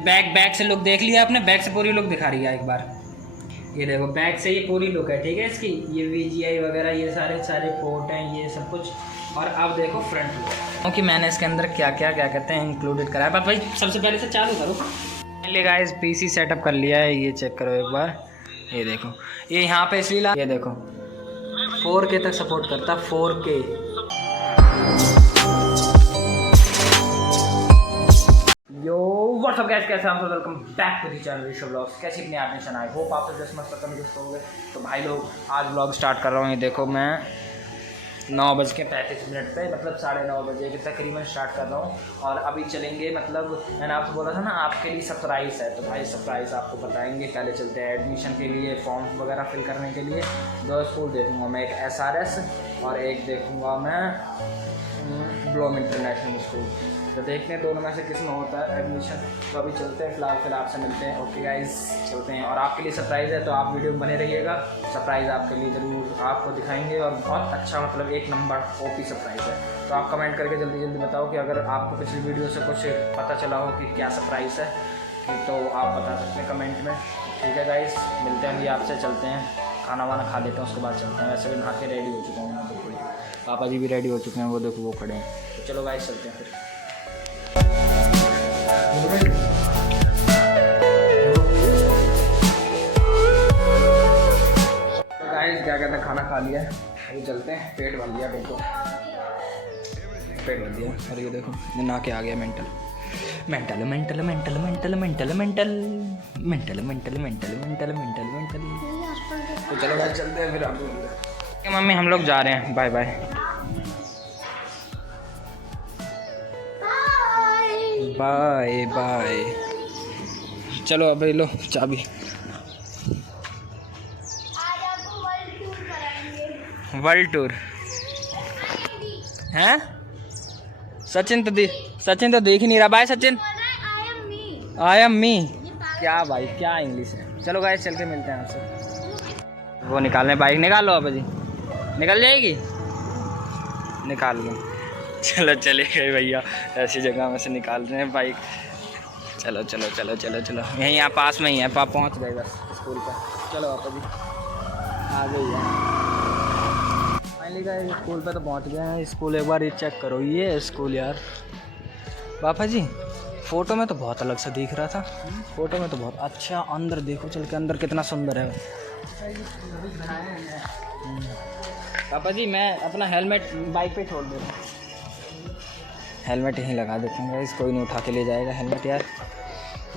Back से look देख लिया आपने, बैक से पूरी लुक दिखा रही है एक बार। ये देखो बैक से ये पूरी लुक है, ठीक है इसकी। ये VGI वगैरह ये सारे पोर्ट हैं, ये सब कुछ। और अब देखो फ्रंट लुक, क्योंकि मैंने इसके अंदर क्या कहते हैं इंक्लूडेड करा है। भाई सबसे पहले से चालू करो। फाइनली गाइस PC सेटअप कर लिया है, ये चेक करो एक बार। ये देखो ये यहाँ पे इसलिए ये देखो 4K तक सपोर्ट करता, 4K। Yo what's up guys, कैसे आप? Welcome back to the channel Rishabh vlogs. कैसी अपनी एडमिशन आई, होप आप जस्ट मस्त तंदुरुस्त हो गए। तो भाई लोग आज व्लॉग स्टार्ट कर रहा हूँ। ये देखो मैं 9:35 पे, मतलब 9:30 बजे के तकरीबन स्टार्ट कर रहा हूँ। और अभी चलेंगे, मतलब मैंने आपसे बोला था ना आपके लिए सरप्राइज़ है, तो भाई सरप्राइज़ आपको बताएंगे। पहले चलते हैं एडमिशन के लिए, फॉर्म वगैरह फिल करने के लिए। 2 स्कूल देखूँगा मैं, एक SRS और एक देखूँगा मैं ब्लूम इंटरनेशनल स्कूल। तो देखते हैं दोनों में से किस में होता है एडमिशन। तो अभी चलते हैं, फिलहाल आपसे मिलते हैं। ओके गाइस चलते हैं। और आपके लिए सरप्राइज़ है तो आप वीडियो में बने रहिएगा। सरप्राइज़ आपके लिए ज़रूर आपको दिखाएंगे, और बहुत अच्छा, मतलब 1 नंबर OP सरप्राइज़ है। तो आप कमेंट करके जल्दी बताओ कि अगर आपको पिछली वीडियो से कुछ पता चला हो कि क्या सरप्राइज़ है, तो आप बता सकते हैं कमेंट में। ठीक है गाइस, मिलते हैं अभी आपसे, चलते हैं खाना वाना खा लेते हैं, उसके बाद चलते हैं। वैसे भी नहा के रेडी हो चुका हूँ, तो पापा जी भी रेडी हो चुके हैं, वो देखो वो खड़े हैं। तो चलो गाइस चलते हैं फिर। तो गाइस क्या कहते हैं, खाना खा लिया, अभी चलते हैं। पेट भर लिया, बिल्कुल पेट भर दिया। और ये देखो नहा के आ गया मेंटल। तो चलो गाइस चलते हैं फिर। आपको मम्मी हम लोग जा रहे हैं, बाय बाय बाय बाय। चलो अभी लो चाबी। वर्ल्ड टूर हैं? सचिन तो देख ही नहीं रहा। बाय सचिन। आई एम मी क्या भाई, क्या इंग्लिश है। चलो गाइस चल के मिलते हैं आपसे। वो निकालने, बाइक निकाल लो। अब जी निकल जाएगी, निकाल लो। चलो चले गए भैया, ऐसी जगह में से निकाल रहे हैं बाइक। चलो चलो चलो चलो चलो, यहीं यहाँ पास में ही है, पाप पहुँच गए बस स्कूल पर। चलो आप जी आ गई फाइनली का स्कूल पे तो पहुँच गए हैं। स्कूल एक बार ये चेक करो, ये स्कूल यार पापा जी फ़ोटो में तो बहुत अलग सा दिख रहा था। फ़ोटो में तो बहुत अच्छा, अंदर देखो चल के, अंदर कितना सुंदर है। पापा जी मैं अपना हेलमेट बाइक पे छोड़ दे रहा हूँ, हेलमेट यहीं लगा देते हैं। इस कोई नहीं उठा के ले जाएगा हेलमेट यार,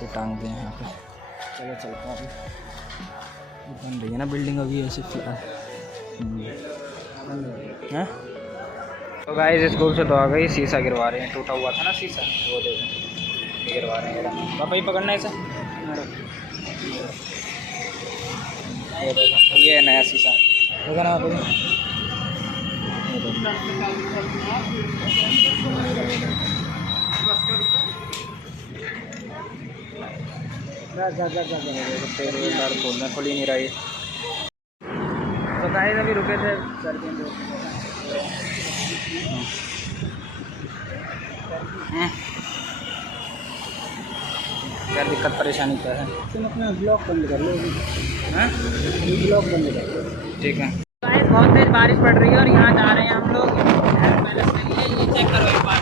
ये टांग दें यहाँ पे। चलो चलते हैं, अभी बन रही है ना बिल्डिंग अभी ऐसे हैं। तो गाइस स्कूल से तो आ गई, शीशा गिरवा रहे हैं, टूटा हुआ था ना शीशा, वो देखो गिरवा रहे हैं। पापा ही पकड़ना है इसे, ये है नया शीशा, देखा ना पापा जी। खोलना खुल ही नहीं रहा है। तो गाइस अभी रुके थे सर के यार, दिक्कत परेशानी क्या है। तुम अपना ब्लॉग बंद कर लो, ब्लॉग बंद कर लो, ठीक है। गाइस बहुत तेज बारिश पड़ रही है और यहाँ जा रहे हैं हम लोग पैलेस के लिए। ये चेक करो एक बार,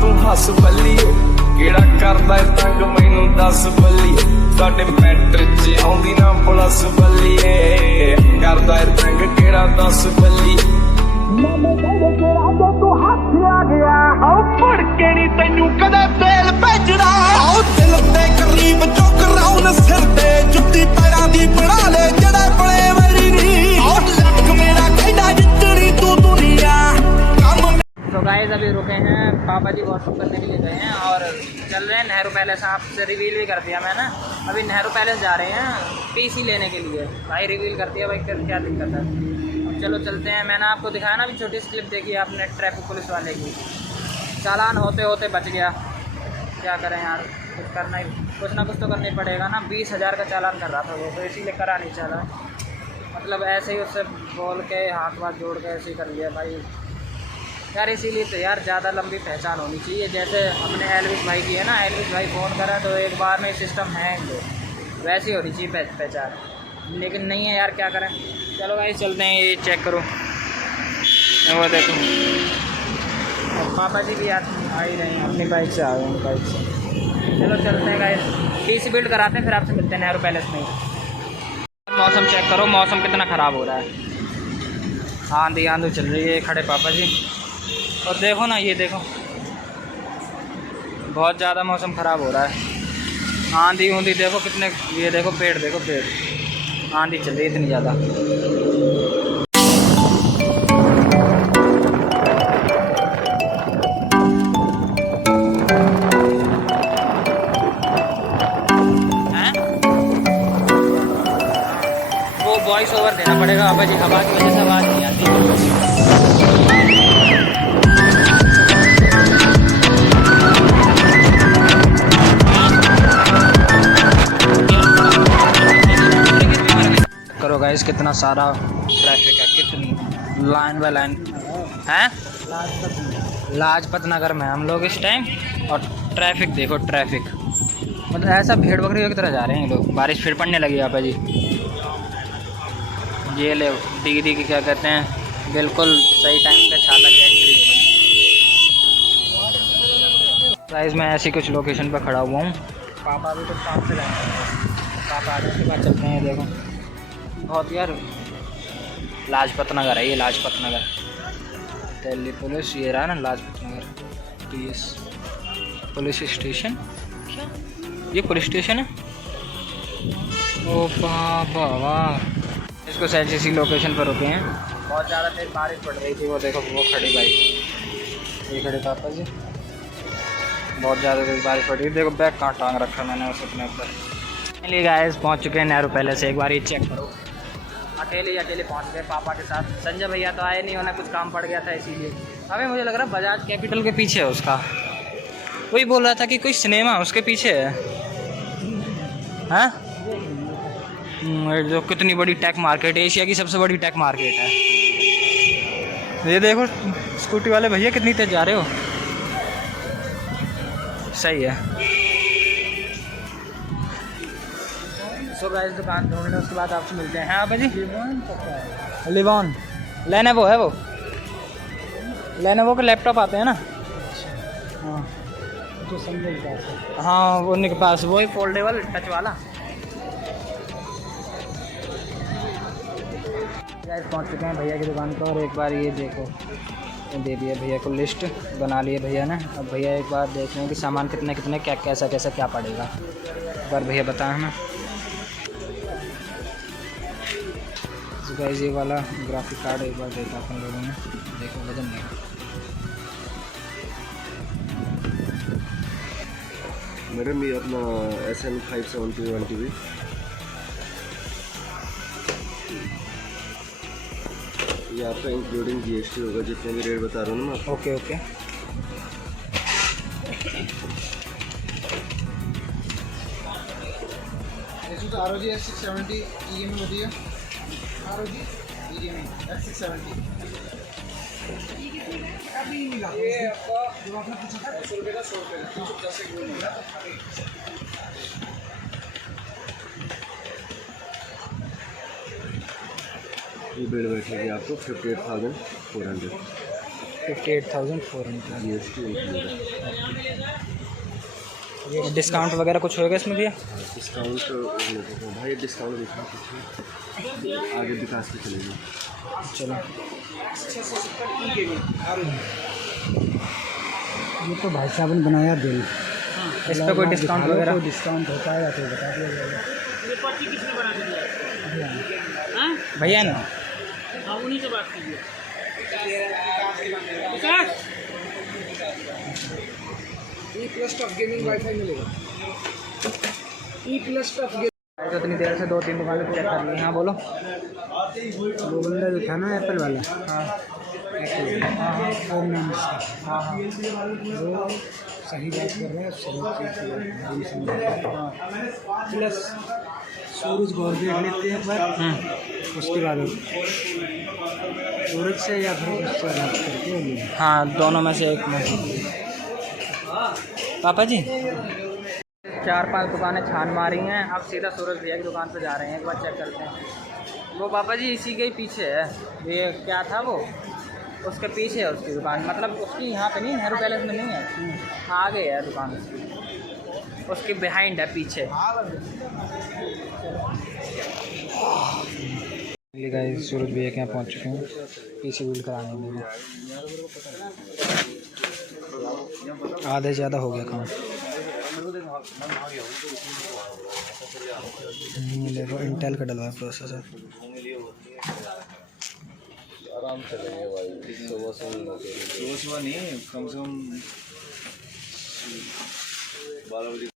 तू हस बल्लीए किड़ा करदा तंग मैनू दस बल्लीए, साडे मैटर च आउंदी ना प्लस बल्लीए, करदा तंग किड़ा 10 बल्लीए। तू हथ आ गया फड़ के नी तैनू कदे बेल भेजना, दिल ते करीब चुक राउन सिर ते जुत्ती पैरां दी बना ले जड़े बड़े मेरी नी, लक मेरा कहना जितनी तू दुनिया। तो गाइस अभी रुके हैं, पापा जी वॉशरूम करने के लिए गए हैं और चल रहे हैं नेहरू पैलेस। आपसे रिवील भी कर दिया मैंने, अभी नेहरू पैलेस जा रहे हैं PC लेने के लिए। भाई रिवील कर दिया भाई, फिर क्या दिक्कत है। अब चलो चलते हैं। मैंने आपको दिखाया ना अभी, छोटी सी क्लिप देखी आपने ट्रैफिक पुलिस वाले की, चालान होते होते बच गया। क्या करें यार, कुछ ना कुछ तो करना ही पड़ेगा ना। 20,000 का चालान कर रहा था वो, तो इसीलिए करा नहीं चला, मतलब ऐसे ही उससे बोल के हाथ वाथ जोड़ के ऐसे ही कर लिया भाई। यार इसीलिए तो यार ज़्यादा लंबी पहचान होनी चाहिए। जैसे अपने एलविस भाई की है ना, एलविस भाई फ़ोन करा तो एक बार में सिस्टम हैंग हो, वैसी होनी चाहिए पहचान, लेकिन नहीं है यार, क्या करें। चलो भाई चलते हैं, ये चेक करो, वो देखो पापा जी भी आ ही रहे हैं, अपनी बाइक से आ गए हैं, बाइक से। चलो चलते हैं गाइस, पीसी बिल्ड कराते हैं, फिर आपसे मिलते हैं नेहरू पैलेस में। मौसम चेक करो, मौसम कितना ख़राब हो रहा है, आंधी आंधी चल रही है। खड़े पापा जी, और देखो ना, ये देखो बहुत ज़्यादा मौसम ख़राब हो रहा है, आंधी ऊंधी देखो कितने, ये देखो पेड़, देखो पेड़, आंधी चल रही है इतनी ज़्यादा। वो वॉइस ओवर देना पड़ेगा पापा जी, हवा की वजह से आवाज़ नहीं आती। करो गाइस, कितना सारा ट्रैफिक है, कितनी लाइन बाय लाइन है। लाजपत नगर में हम लोग इस टाइम, और ट्रैफिक देखो, ट्रैफिक मतलब ऐसा भेड़ बकरियों की तरह जा रहे हैं लोग। बारिश फिर पड़ने लगी पापा जी, ये ले डिग्री की क्या कहते हैं, बिल्कुल सही टाइम पे छाता की एंट्री हो गई। गाइस मैं ऐसी कुछ लोकेशन पर खड़ा हुआ हूँ, पापा अभी तो काम से जाएंगे, पापा आने के बाद चलते हैं। देखो बहुत यार, लाजपत नगर है ये, लाजपत नगर, दिल्ली पुलिस, ये रहा ना Lajpat Nagar, PS police station. क्या ये पुलिस स्टेशन है? ओ बाबा वाह, इसको सैज इसी लोकेशन पर रुके हैं। बहुत ज़्यादा तेज बारिश पड़ रही थी, वो देखो वो खड़ी बाइक, ये खड़े पापा जी, बहुत ज़्यादा तेज बारिश पड़ रही है। देखो बैग कहाँ टांग रखा मैंने उस अपने ऊपर। चलिए गाइस पहुँच चुके हैं नेहरू पैलेस, एक बार ये चेक करो, अकेले पहुँच गए पापा के साथ। संजय भैया तो आए नहीं, उन्हें कुछ काम पड़ गया था इसीलिए। हमें मुझे लग रहा है बजाज कैपिटल के पीछे है उसका, वही बोल रहा था कि कोई सिनेमा उसके पीछे है, हाँ जो कितनी बड़ी टेक मार्केट है, एशिया की सबसे बड़ी टेक मार्केट है। ये देखो स्कूटी वाले भैया कितनी तेज जा रहे हो, सही है। सो गाइस दुकान ढूंढ लें, उसके बाद आपसे मिलते हैं। हाँ भाई जी, लिवॉन लेनोवो है, वो लेनोवो के लैपटॉप आते हैं ना, हाँ जो संजय के पास है, हाँ उन्हीं के पास, वही फोल्डेबल टच वाला। गाइस पहुंच चुके हैं भैया की दुकान पर, और एक बार ये देखो दे दिया भैया को, लिस्ट बना लिए भैया ने। अब भैया एक बार देख रहे हैं कि सामान कितने कितने क्या कैसा कैसा क्या पड़ेगा, एक बार भैया बताएं हमें। गाइस ये वाला ग्राफिक कार्ड एक बार देखा अपन लोगों ने, देखो वजन देखो, मैडम ये अपना SN 571 TV, ये आपका इंक्लूडिंग GST होगा, जितने भी रेट बता रहा हूँ ना मैं। Okay okay. तो ROG S670 EMI होती है, ROG EMI S670 अभी मिला जो आपने पूछा था 100 रुपये का, 100 रुपये का 310 एक मिला। ये बिल बैठेगी आपको 58,400, 58,400। GST इंक्लूड है। ये डिस्काउंट वगैरह कुछ होगा इसमें भैया? डिस्काउंट भाई, डिस्काउंट देखना कुछ आगे विकास पे चलेगी। चलो 670 ये तो भाई साहब ने बनाया बिल, इस पर कोई डिस्काउंट वगैरह? कोई डिस्काउंट होता है तो बता दिया जाएगा। ये पर्ची किसने बना के दिया? हाँ भैया ना, हाँ उन्हीं से बात कीजिए। E+ टफ गेमिंग वाईफाई मिलेगा, E+ टफ गेमिंग। तो इतनी देर से 2-3 दुकान चेक कर ली। हाँ बोलो। वो बंदा जो था ना एप्पल वाला, हाँ फोन नाम इसका, हाँ हाँ वो सही बात कर रहा है, सही चीज़ प्लस सूरज गवर्नमेंट लेते हैं पर उसके बाद सूरज से या फिर उससे बात करके हाँ, दोनों में से एक में। पापा जी 4-5 दुकानें छान मारी हैं, अब सीधा सूरज भैया की दुकान पे जा रहे हैं, एक बार चेक करते हैं। वो पापा जी इसी के ही पीछे है, ये क्या था वो, उसके पीछे है उसकी दुकान, मतलब उसकी यहाँ पे नहीं, नेहरू पैलेस में नहीं है, आगे है दुकान उसकी, बिहाइंड है पीछे। गाइस सूरज भैया के यहाँ पहुँच चुके हैं, पीछे बिल्ड कराने के लिए। आधे ज़्यादा हो गया काम। देखो इंटेल का डलवा है प्रोसेसर। आराम चलेंगे भाई, सुबह नहीं, कम से कम 12 बजे।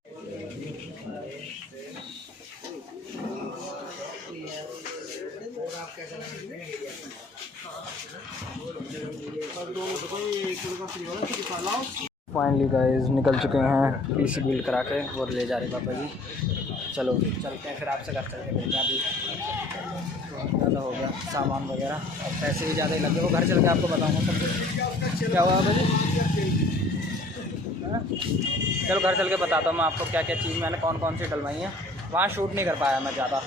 फाइनली गाइस निकल चुके हैं पीसी बिल्ड करा के, और ले जा रहे पापा जी। चलो चलते हैं फिर, आपसे घर चलते हैं। अभी ज़्यादा हो गया सामान वगैरह, और पैसे भी ज़्यादा ही लग गए, वो घर चल के आपको बताऊँगा सब कुछ क्या हुआ पापा जी। चलो घर चल के बताता हूँ मैं आपको क्या क्या चीज़ मैंने कौन कौन सी डलवाई हैं, वहाँ शूट नहीं कर पाया मैं ज़्यादा।